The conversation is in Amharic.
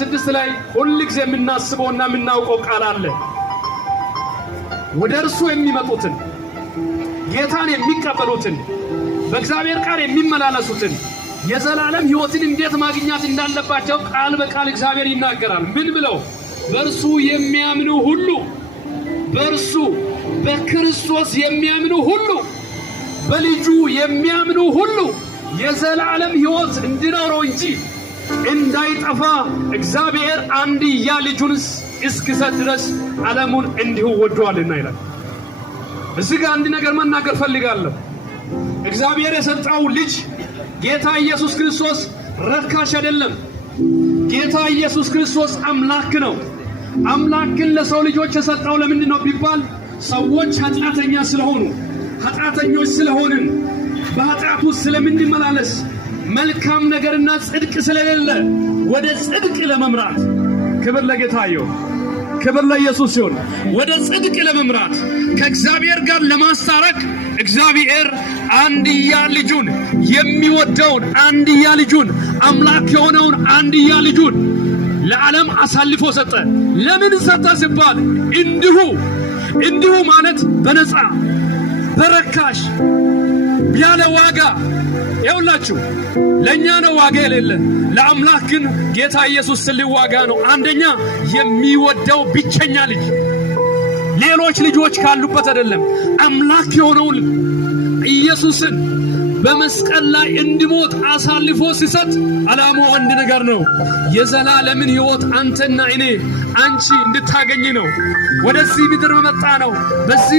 ስድስት ላይ ሁሉ ጊዜ የምናስበውና የምናውቀው ቃል አለ። ወደ እርሱ የሚመጡትን ጌታን የሚቀበሉትን በእግዚአብሔር ቃል የሚመላለሱትን የዘላለም ሕይወትን እንዴት ማግኘት እንዳለባቸው ቃል በቃል እግዚአብሔር ይናገራል። ምን ብለው? በእርሱ የሚያምኑ ሁሉ በእርሱ በክርስቶስ የሚያምኑ ሁሉ በልጁ የሚያምኑ ሁሉ የዘላለም ሕይወት እንዲኖረው እንጂ እንዳይጠፋ እግዚአብሔር አንድያ ልጁን እስኪሰጥ ድረስ ዓለሙን እንዲሁ ወዷልና ይላል። እዚህ ጋር አንድ ነገር መናገር ፈልጋለሁ። እግዚአብሔር የሰጠው ልጅ ጌታ ኢየሱስ ክርስቶስ ረካሽ አይደለም። ጌታ ኢየሱስ ክርስቶስ አምላክ ነው። አምላክን ለሰው ልጆች የሰጠው ለምንድን ነው ቢባል ሰዎች ኃጢአተኛ ስለሆኑ ኃጢአተኞች ስለሆንን በኃጢአት ውስጥ ስለምንመላለስ መልካም ነገርና ጽድቅ ስለሌለ ወደ ጽድቅ ለመምራት ክብር ለጌታ ይሁን፣ ክብር ለኢየሱስ ይሁን። ወደ ጽድቅ ለመምራት ከእግዚአብሔር ጋር ለማስታረቅ እግዚአብሔር አንድያ ልጁን የሚወደውን አንድያ ልጁን አምላክ የሆነውን አንድያ ልጁን ለዓለም አሳልፎ ሰጠ። ለምን ሰጠ ሲባል እንዲሁ ማለት በነፃ በረካሽ ያለ ዋጋ ይውላችሁ። ለኛ ነው ዋጋ የሌለ፣ ለአምላክ ግን ጌታ ኢየሱስ ትልቅ ዋጋ ነው። አንደኛ የሚወደው ብቸኛ ልጅ፣ ሌሎች ልጆች ካሉበት አይደለም። አምላክ የሆነውን ኢየሱስን በመስቀል ላይ እንዲሞት አሳልፎ ሲሰጥ ዓላማው አንድ ነገር ነው። የዘላለምን ሕይወት አንተና እኔ አንቺ እንድታገኝ ነው። ወደዚህ ምድር መጣ ነው። በዚህ